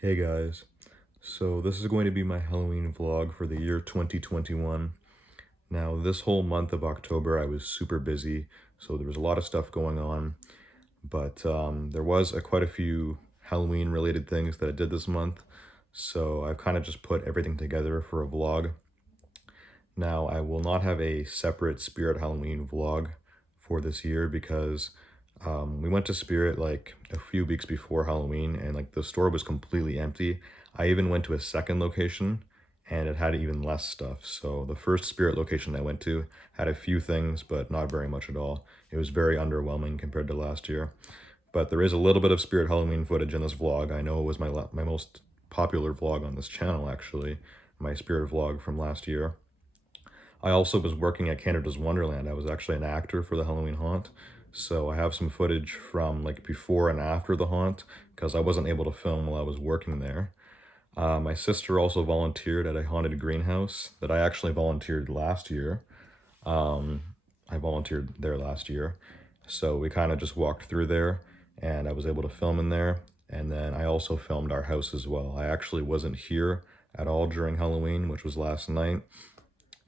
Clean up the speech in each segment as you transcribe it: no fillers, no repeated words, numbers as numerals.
Hey guys, so this is going to be my Halloween vlog for the year 2021. Now, this whole month of October I was super busy, so there was a lot of stuff going on, but there was quite a few Halloween related things that I did this month, so I've kind of just put everything together for a vlog. Now, I will not have a separate Spirit Halloween vlog for this year because we went to Spirit like a few weeks before Halloween and like the store was completely empty. I even went to a second location and it had even less stuff. So the first Spirit location I went to had a few things, but not very much at all. It was very underwhelming compared to last year. But there is a little bit of Spirit Halloween footage in this vlog. I know it was my most popular vlog on this channel, actually, my Spirit vlog from last year. I also was working at Canada's Wonderland. I was actually an actor for the Halloween haunt. So I have some footage from like before and after the haunt because I wasn't able to film while I was working there. My sister also volunteered at a haunted greenhouse that I actually volunteered last year. I volunteered there last year. So we kind of just walked through there and I was able to film in there. And then I also filmed our house as well. I actually wasn't here at all during Halloween, which was last night,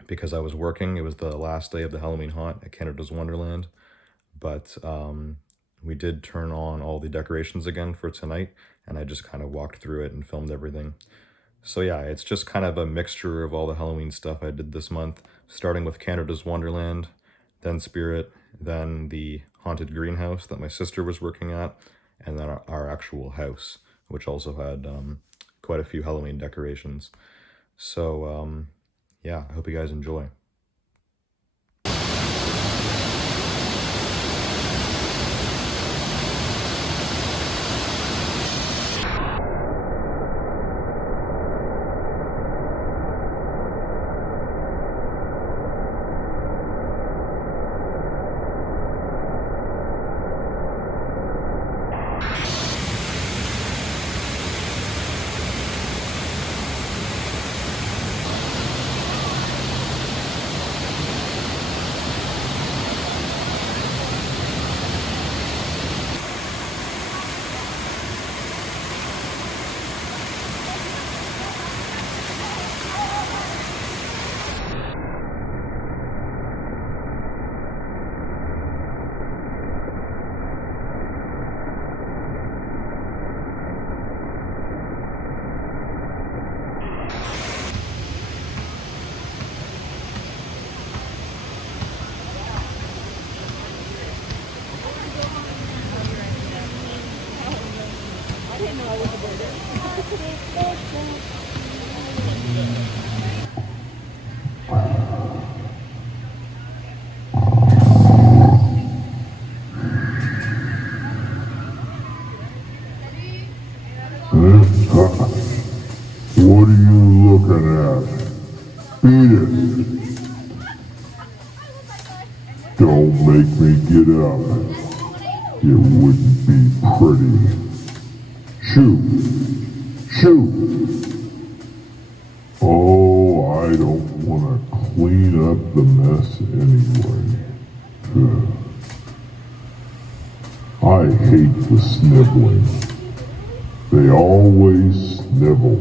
because I was working. It was the last day of the Halloween haunt at Canada's Wonderland. But we did turn on all the decorations again for tonight, and I just kind of walked through it and filmed everything. So yeah, it's just kind of a mixture of all the Halloween stuff I did this month, starting with Canada's Wonderland, then Spirit, then the haunted greenhouse that my sister was working at, and then our actual house, which also had quite a few Halloween decorations. So yeah, I hope you guys enjoy. What are you looking at? Beat it. Don't make me get up. It wouldn't be pretty. Shoot. Shoot. Oh, I don't want to clean up the mess anyway. I hate the sniveling. They always snivel.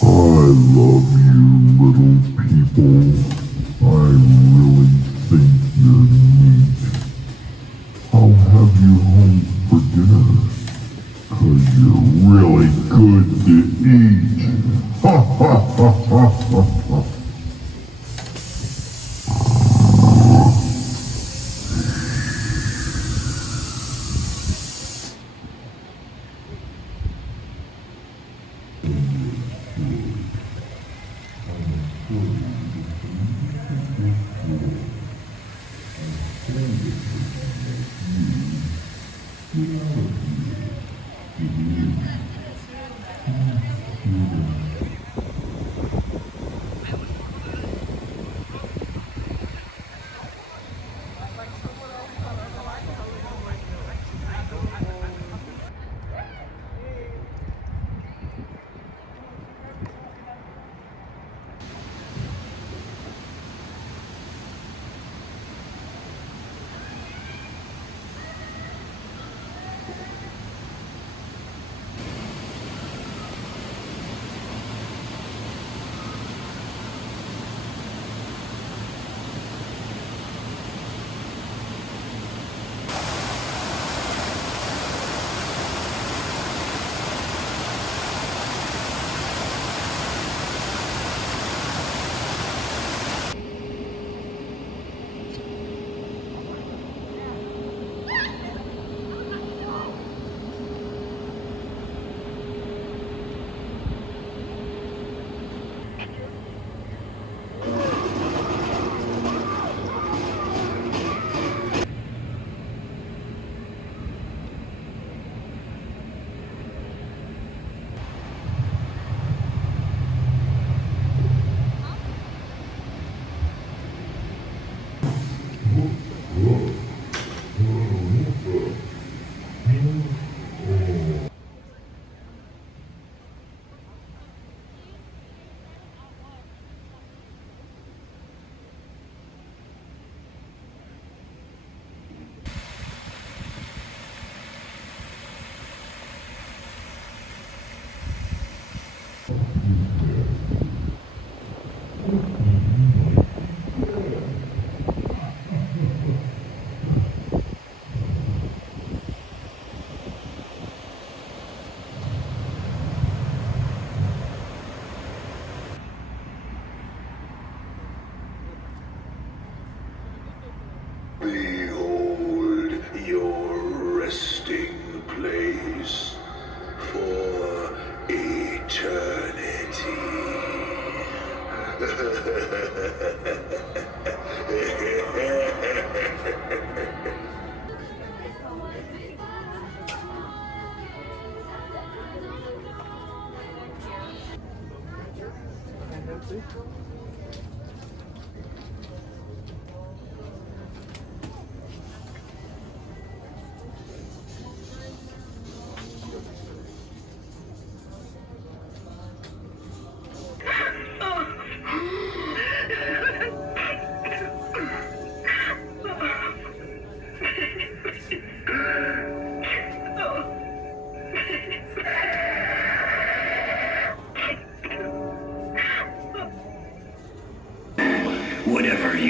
I love you, little people. I really think you're neat. I'll have you home for dinner, 'cause you're really good to eat. Ha ha ha ha ha ha.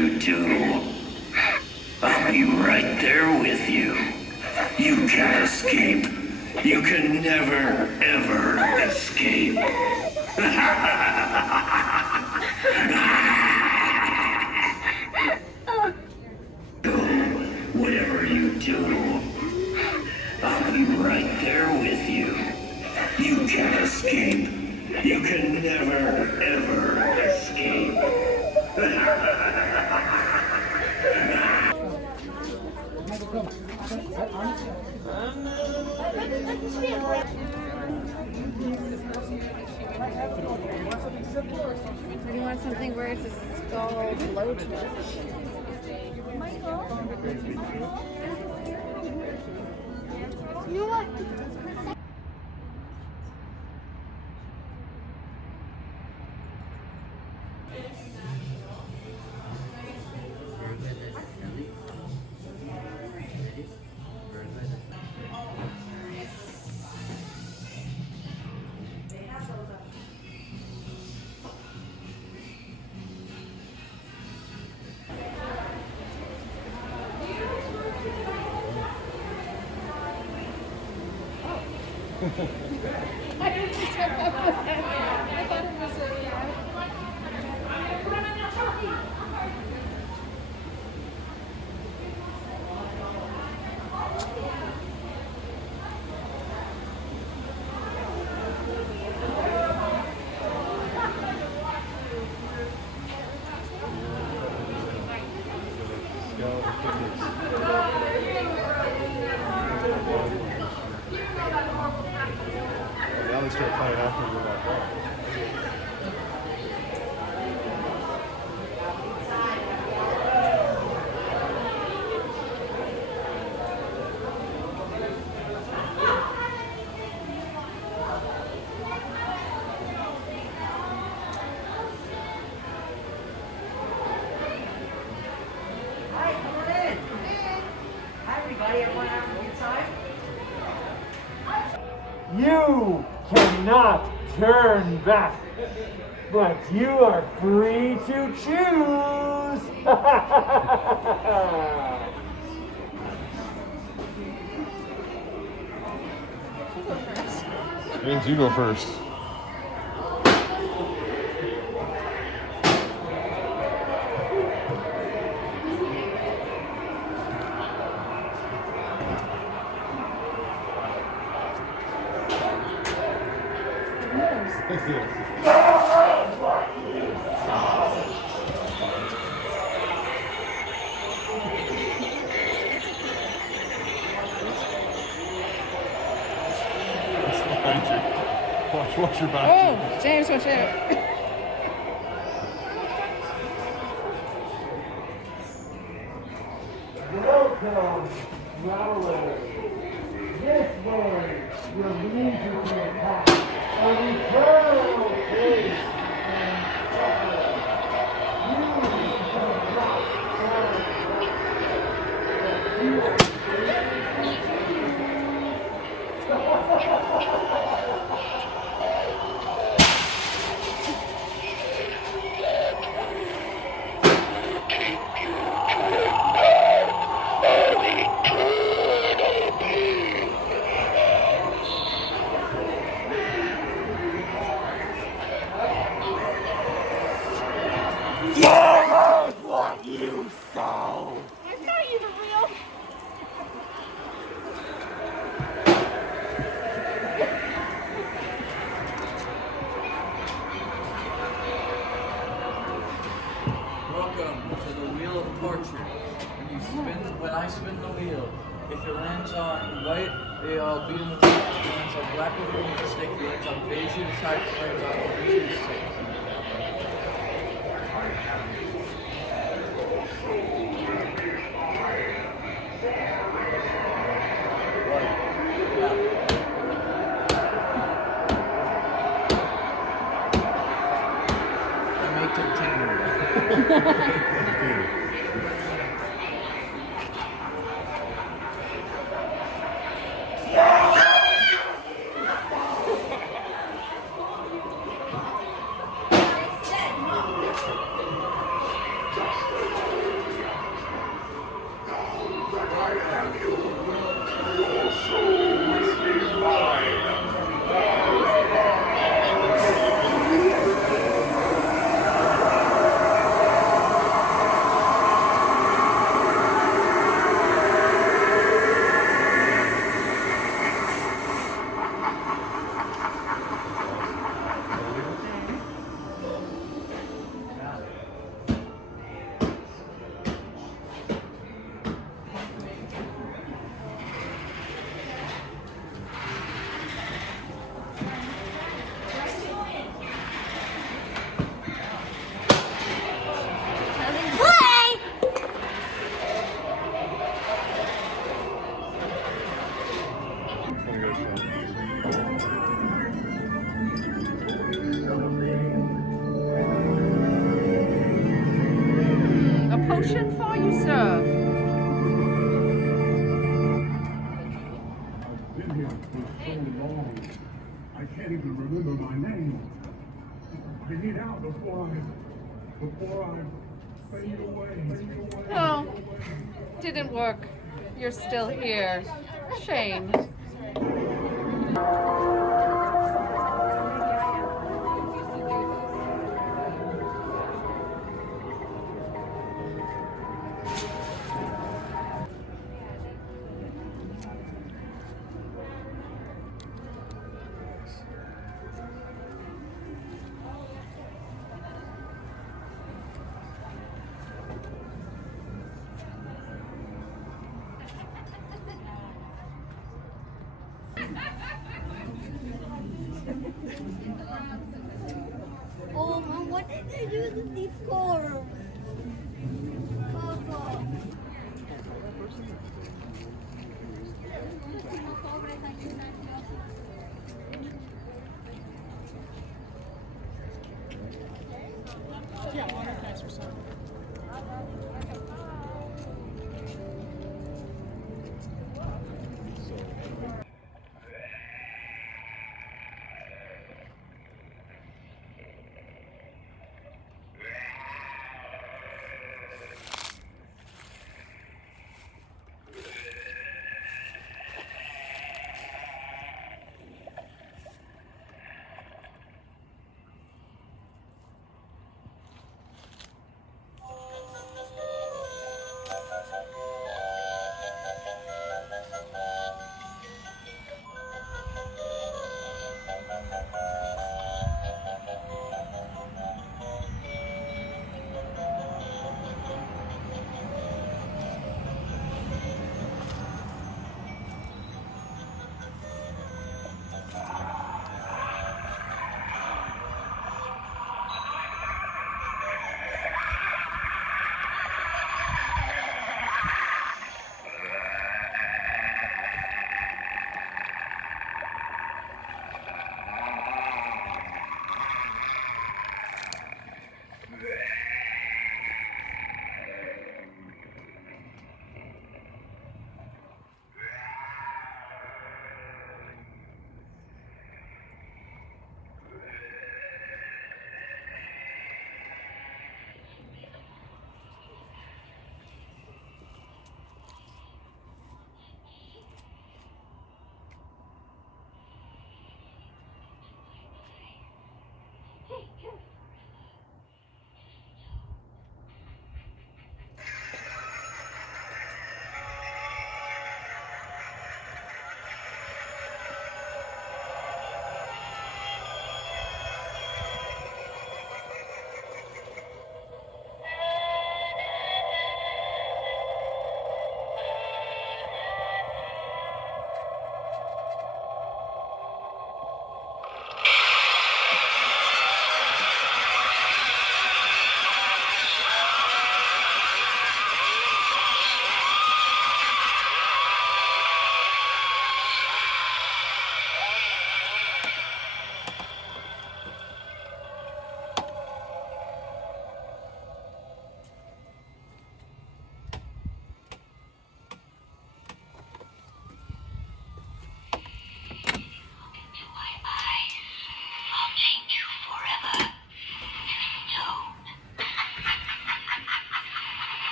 you do, I'll be right there with you. You can't escape. You can never, ever escape. Whatever you do, I'll be right there with you. You can't escape. You can never, ever escape. Do you want something where it's a skull blowtorch? You know what? I didn't check up with that. I thought it was a Now they start playing after you're like, oh. Hi, come on in. Hi, everybody. Everyone have a good time? You cannot turn back, but you are free to choose. Means you go first. Watch your back. Oh, James, watch out. Welcome, travelers. This way will lead you to a path of eternal peace and suffering. You cannot turn back. What you saw. It's not even real. Welcome to the Wheel of Torture. When I spin the wheel, if it lands on white, I'll beat him with a stick. If it lands on black, we'll beat him with a stick. If it lands on beige, you decide. If it lands on orange, you decide. potion for you, sir. I've been here for so long. I can't even remember my name. I need out before I fade away. Oh, didn't work. You're still here. Shame. Oh, Mom, what did they do with these cars? Papa.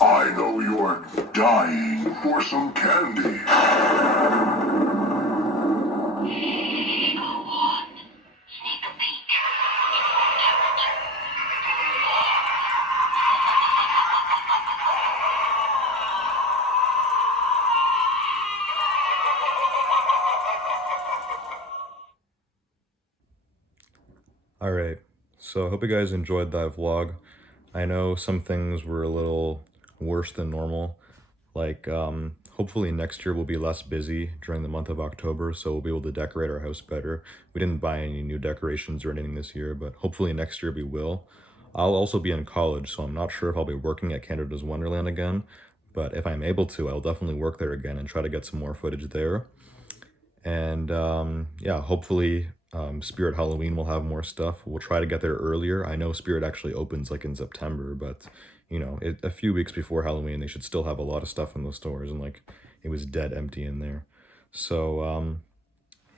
I know you're dying for some candy. Alright, so I hope you guys enjoyed that vlog. I know some things were a little worse than normal. Like, hopefully next year we'll be less busy during the month of October, so we'll be able to decorate our house better. We didn't buy any new decorations or anything this year, but hopefully next year we will. I'll also be in college, so I'm not sure if I'll be working at Canada's Wonderland again, but if I'm able to, I'll definitely work there again and try to get some more footage there. And yeah, hopefully Spirit Halloween will have more stuff. We'll try to get there earlier. I know Spirit actually opens like in September, but you know, a few weeks before Halloween, they should still have a lot of stuff in the stores, and like it was dead empty in there. So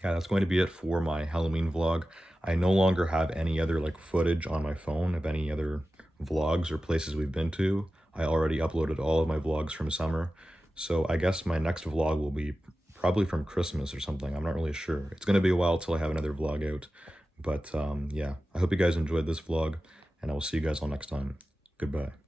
yeah, that's going to be it for my Halloween vlog. I no longer have any other like footage on my phone of any other vlogs or places we've been to. I already uploaded all of my vlogs from summer. So I guess my next vlog will be probably from Christmas or something. I'm not really sure. It's going to be a while till I have another vlog out. But yeah, I hope you guys enjoyed this vlog, and I will see you guys all next time. Goodbye.